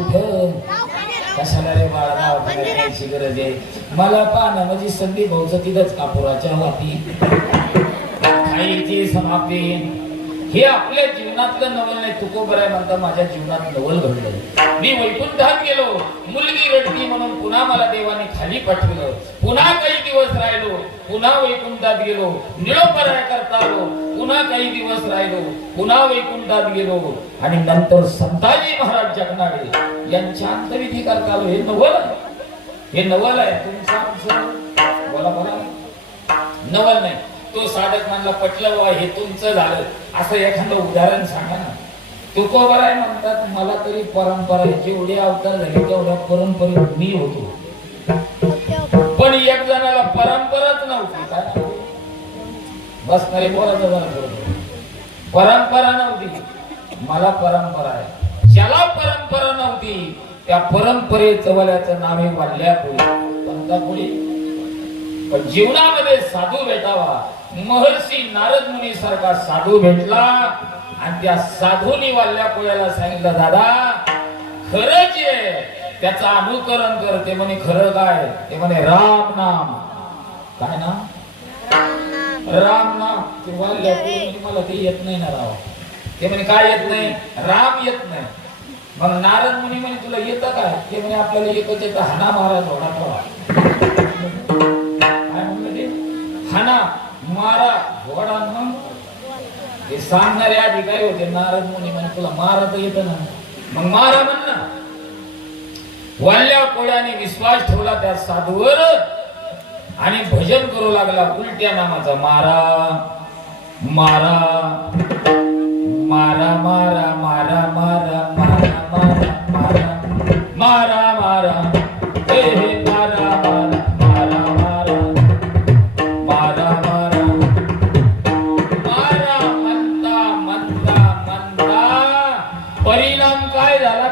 कुठं कशाला रे बाळा करायची गरज आहे. मला पाहणं म्हणजे संधी भाऊचं तिथंच कापुराच्या वाटी खायची समाप्ती. हे आपल्या जीवनातलं नवल नाही. तुकोबर आहे म्हणता माझ्या जीवनात नवल घडलं. मी वैकुंठात गेलो, मुलगी रडती म्हणून पुन्हा मला देवाने खाली पाठवलं. पुन्हा काही दिवस राहिलो, पुन्हा वैकुंठात गेलो, निळोपराय करता आलो. पुन्हा काही दिवस राहिलो, पुन्हा वैकुंठात गेलो आणि नंतर संताजी महाराज जगनाडे यांच्या अंतविधी करता आलो. हे नवल आहे, हे नवल आहे. तुमचं आमचं बोला बोला नवल नाही. तो साधक म्हणला पटलं बा हे तुमचं झालं. असं एखादं उदाहरण सांगा ना. तुकोबर आहे म्हणतात मला तरी परंपरा जेवढे अवतार झाले तेवढ्या परंपरेत मी होतो. पण एक जणाला परंपराच नव्हती. काय बसणारे बोलायचं बरोबर परंपरा नव्हती. मला परंपरा आहे. ज्याला परंपरा नव्हती त्या परंपरेचं वल्याचं नाव आहे वाल्यापुरी पंतापुरी. पण जीवनामध्ये साधू भेटावा. महर्षी नारद मुनी सारखा साधू भेटला आणि त्या साधूनी वाल्या पोळ्याला सांगितलं दादा खरं जे त्याचं अनुकरण कर. ते म्हणे खरं काय? ते म्हणे राम नाम. काय नाम? राम नाम. ते वाल्या मला ते येत नाही ना राव. ते म्हणे काय येत नाही? राम येत नाही. मग नारद मुनी म्हणे तुला येतं काय? ते म्हणे आपल्याला एकच येतं हाना मारा थोडा थोडा. काय म्हणलं ते? हाना मारा घोडा. मग हे सांगणारे अधिकारी होते नारद मुनी म्हणे तुला मारा तर येतं ना मग मारा म्हण ना. वाल्या कोळ्याने विश्वास ठेवला त्या साधूवर आणि भजन करू लागला उलट्या नामाचा. मारा मारा मारा मारा मारा मारा मारा मारा मारा मारा मारा हे हे मारा मारा मारा मारा मारा मारा मारा म्हणता म्हणता म्हणता परिणाम काय झाला?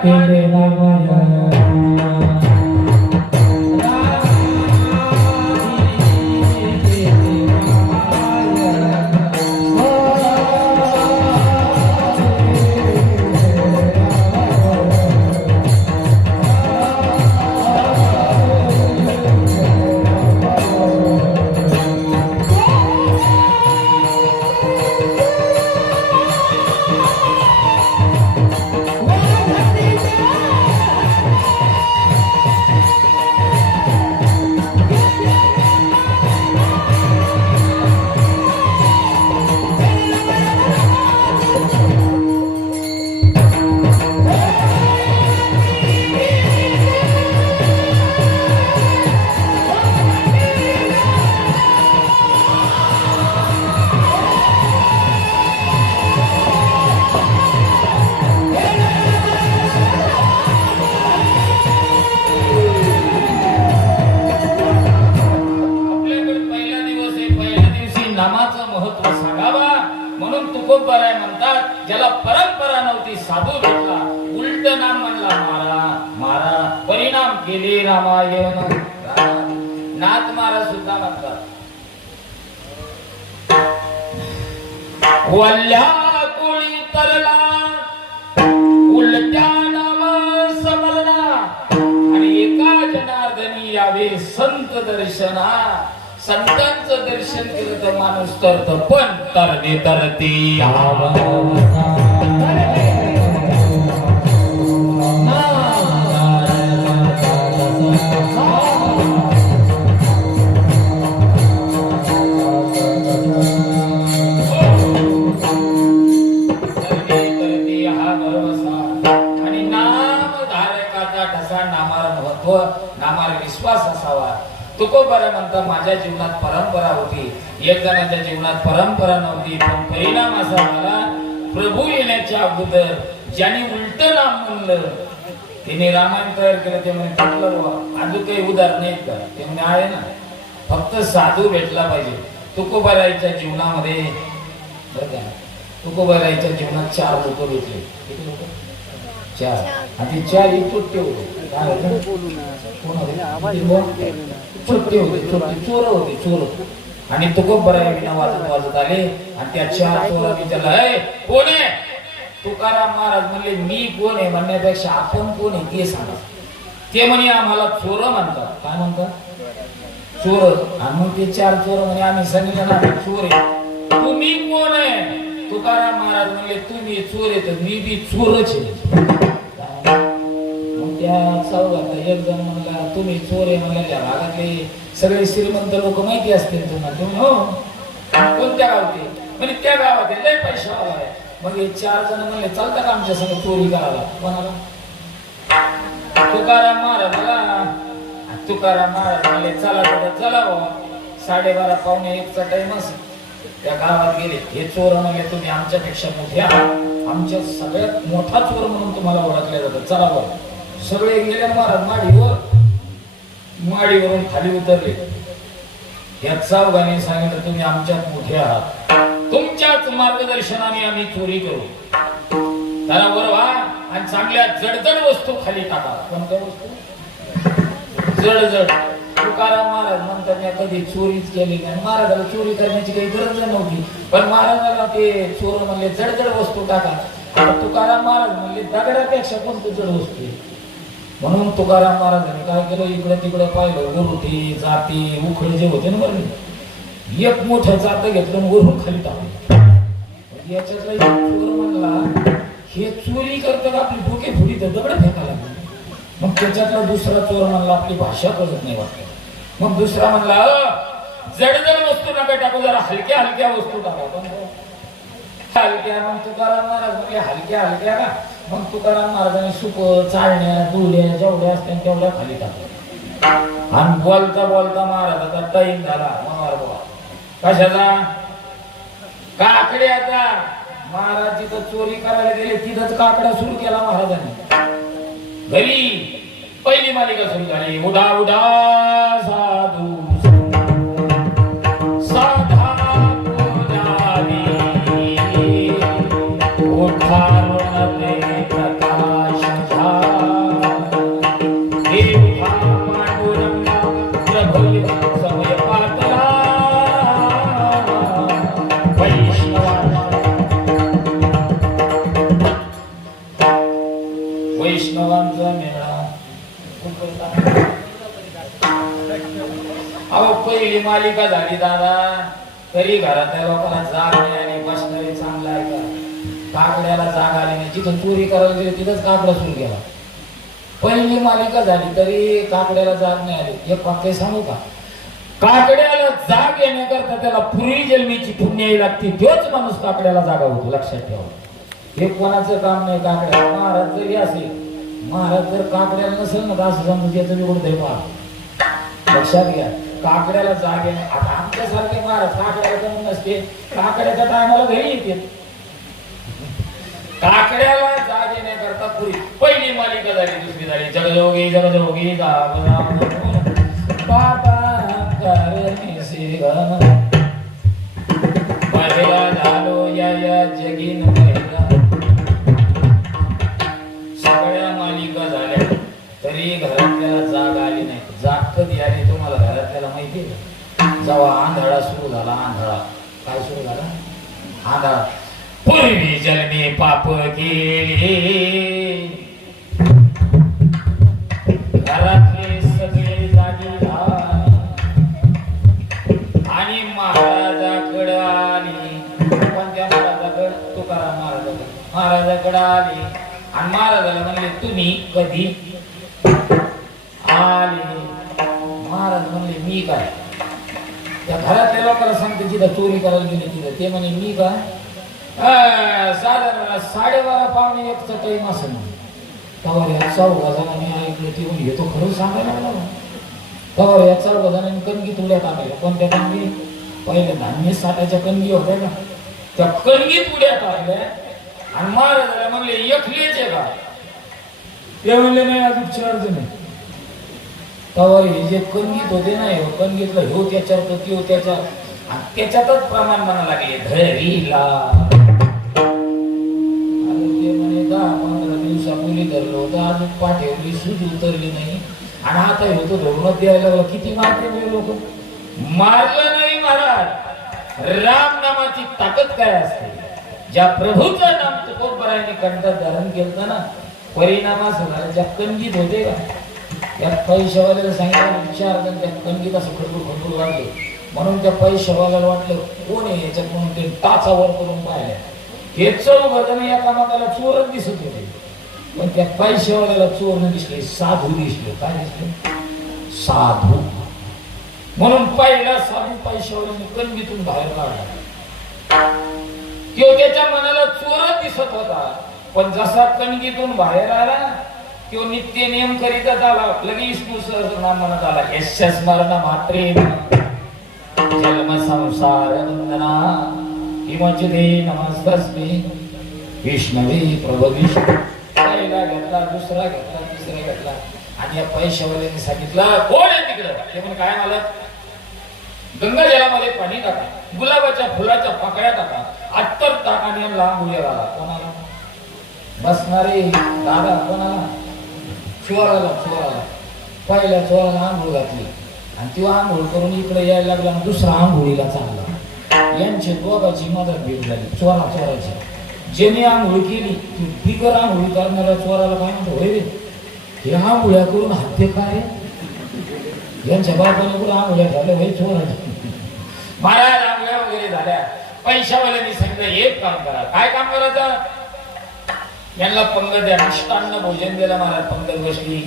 ज्याला परंपरा नव्हती साधू भेटला उलट नाम म्हणला मारा मारा. परिणाम केले रामायण. नाथ मारा सुद्धा म्हणतात. वल्ल्या कोळी तरला उलट्या नाम समलना आणि एका जनार्दनी यावे संत दर्शना. संतांचं दर्शन केलं तर माणूस तरत पण तरणे तरती हा भरवसा. आणि नाम धारकाचा ठसा नामाला महत्व नामाला विश्वास असावा. तुकोबर म्हणता माझ्या जीवनात परंपरा होती. एक जणांच्या जीवनात परंपरा नव्हती पण परिणाम असा झाला प्रभू येण्याच्या अगोदर ज्यांनी उलट नाम म्हणलं त्याने रामायण तयार केलं. ते म्हणे टाकलं अजून काही उदाहरण आहेत का? ते म्हणे आहे ना. फक्त साधू भेटला पाहिजे. तुकोबाराईच्या जीवनामध्ये बरं का तुकोबाराईच्या जीवनात 4 लोक भेटले. किती लोक? 4. आणि 4 इतके होते. काय होते? छोटे होते. छोटे चोर होते. चोर आणि तुकोबाराई विना वाजत वाजत आले आणि त्या 4 चोरांनी त्याला कोण आहे तुकाराम महाराज म्हणले मी कोण आहे म्हणण्यापेक्षा आपण कोण आहे ते सांगा. ते म्हणे आम्हाला चोर म्हणतात. काय म्हणतात? चोर. आणि मग ते 4 चोर म्हणे आम्ही सांगितलं ना चोर आहे. तुम्ही कोण आहे? तुकाराम महाराज म्हणले तुम्ही चोर आहे तर मी बी चोरच आहे. मग त्या चौघातला एक जण म्हणला तुम्ही चोर आहे म्हणल्या त्या भागातले सगळे श्रीमंत लोक माहिती असतील तुम्हाला. तुम्ही हो कोणत्या गावचे? म्हणजे त्या गावात लय पैशावाला आहे. मग हे 4 जण म्हणले चालतं का आमच्या संग चोरी करायला? कोणाला? तुकाराम महाराजाला. तुकाराम महाराज म्हणले चला चला बाबा. 12:30 पावणे 1चा टाइम असेल. त्या गावात गेले. हे चोर म्हणले तुम्ही आमच्यापेक्षा मोठे आहात. आमच्या सगळ्यात मोठा चोर म्हणून तुम्हाला ओळखले जातं. चला बाबा. सगळे गेले महाराज माडीवरून खाली उतरले. या चौघांनी सांगितलं तुम्ही आमच्यात मोठे आहात. तुमच्याच मार्गदर्शनाने आम्ही चोरी करू. त्याला बरोबर आणि चांगल्या जडजड वस्तू खाली टाका. कोणत्या वस्तू? जडजड. तुकाराम महाराज म्हणतात मी कधी चोरीच केली नाही. महाराजाला चोरी करण्याची काही गरज नव्हती. पण महाराजाला ते चोर म्हणले जडजड वस्तू टाका. तुकाराम महाराज म्हणले दगडापेक्षा कोणती जड वस्तू आहे? म्हणून तुकाराम महाराजांनी काय केलं इकडे तिकडे पाहिलं. गुरुठी जाती उखळे जे होते ना बरं एक मोठं जात घेतलं वरून खाली टाकलं. याच्यातला एक चोर म्हणला हे चोरी करतात आपली डोके फुडी तर दगड फेकायला लागली. मग त्याच्यातला दुसरा चोर म्हणला आपली भाषा कळत नाही वाटत. मग दुसरा म्हणला जडजड वस्तू नका टाकू जरा हलक्या हलक्या वस्तू टाका. हलक्या. मग तुकाराम महाराज म्हणजे हलक्या हलक्या का? मग तुकाराम महाराजांनी सुप चालण्या दुरड्या जेवढ्या असत्या तेवढ्या खाली टाकल्या. आणि बोलता बोलता महाराजाचा टाईम झाला. कशाचा? काकड्याचा. महाराज जिथं चोरी करायला गेले तिथंच काकडा सुरू केला महाराजांनी. घरी पहिली मालिका सुरू झाली. उडा उडा साधू साधा वैष्णवांचा मेळा. अहो पहिली मालिका झाली दादा तरी घरातल्या लोकांना जाग नाही आली. बसणारे चांगला आहे का? काकड्याला जाग आली नाही. जिथं चोरी करायला गेले तिथंच काकडा सुरू केला. पहिली मालिका झाली तरी काकड्याला जाग नाही आली. एक वाक्य सांगू का? काकड्याला जाग येण्याकरता त्याला पूर्वी जन्मीची पुण्याई लागते. तोच माणूस काकड्याला जागा होतो. लक्षात ठेवा. हे कोणाचं काम नाही. काकड्या महाराज जरी असेल महाराज जर काकड्याला नसेल ना तर असं समजून त्याचं निवड दे पहा. लक्षात घ्या. काकड्याला जाग येणे. आता आमच्यासारखे महाराज काकड्याला जमून नसते. काकड्याच्या टायमाला घरी येते. काकड्याला जाग येण्याकरता पूर्वी पहिली मालिका झाली. दुसरी झाली जगजोगी जगजोगी बाबा महिला झालो या जगीन महिला. सगळ्या मालिका झाल्या तरी घरातल्याला जाग आली नाही. जाग कधी आली तुम्हाला घरातल्याला माहिती आहे? जेव्हा आंधळा सुरू झाला. आंधळा काय सुरू झाला? आंधळा. पूर्वी जन्मी पाप केले घरातले सगळे जागी झाले आणि महाराजाकडे आली. कोणत्या महाराजाकडे? तुकाराम महाराजाकडे. महाराजाकडे आली आणि महाराजाला म्हणले तुम्ही कधी आले? महाराज म्हणले मी काय? त्या घरातल्या लोकांना सांगते जिथं चोरी करायला गेली तिथं. ते म्हणे मी काय? साधारण 12:30 पावणे 1चा टाइम असेल. तवर या 4 जणांनी ऐकलं ती म्हणजे तो खरंच सांगायला लागला. तवर या 4 जणांनी कणगी तुड्या टाकल्या. कोणत्या कणगी? पहिले धान्य साठाच्या कणगी होत्या ना त्या कणगी तुड्या टाकल्या आणि महाराजाला म्हणले एकलेच आहे का? ते म्हणले नाही अजून 4 जण. तवर हे जे कणगीत होते ना कणगीतलं ह्यो त्याच्यावर त्यो त्याच्यावर आणि त्याच्यातच प्रमाण म्हणा लागले धरीला. ते म्हणे 10-15 दिवसापूर्वी धरलो होतं अजून पाठवली सूज उतरली नाही आणि आता होतो धरूनच द्यायला लागला. किती मारते लोक? मारलं नाही महाराज. राम नामाची ताकद काय असते? ज्या प्रभूचं नाम तुकोबराने कंठात धारण केलं ना, परिणाम झाला. ज्या कणगीत होते का, त्या पैशावाल्याला सांगितलं विचार, त्या कणगीत असं खडबड वाटले. म्हणून त्या पैशावाल्याला वाटलं कोण आहे याच्यात, म्हणून ते टाचावर करून पाहिलं. हे चौघजण एका मागाला चोरच दिसत होते, पण त्या पैशावाल्याला चोर न दिसले, साधू दिसले. काय दिसले? साधू. म्हणून पहिला साधू पैशावाल्याने कणगीतून बाहेर काढला. तो त्याच्या मनाला चोरच दिसत होता, पण जसा कणगीतून बाहेर आला तो नित्य नियम करीतच आला. लगे विष्णू सहस्रनाम म्हणत आला. यश स्मरण मात्रे जन्म संसार वंदना हिमचदे नमस्तस्मे विष्णवे प्रभु विष्णू. पहिला घेतला, दुसरा घेतला, तिसरा घेतला, आणि या पैशावाल्याने सांगितलं कोण आहे तिकडं. ते पण काय मला गंगा जलामध्ये पाणी टाका, गुलाबाच्या फुलाच्या पाकळ्या टाका, अत्तर टाका आणि लांब उड्या घाला. कोणाला? बसणारे दादा. कोणाला? चोराला. चोराला. पहिल्या चोराला आंघोळ घातली आणि ती आंघोळ करून इकडे यायला लागला आणि दुसरा आंघोळीला चालला. यांची दोघांची मदत भेट झाली. चोराची ज्याने आंघोळ केली ती बिगर आंघोळी करणाऱ्या चोराला काय म्हणतो, होय रे हे आंघोळ्या करून हत्ते काय, यांच्या बापाने कुठं आंघोळ्या झाल्या होय चोराच्या. महाराज आंघोळ्या वगैरे झाल्या. पैशावाल्याने सांगितलं एक काम करा. काय काम करायचं? यांना पंगत द्या. मिष्टान्न भोजन द्यायला महाराज पंगत बसली.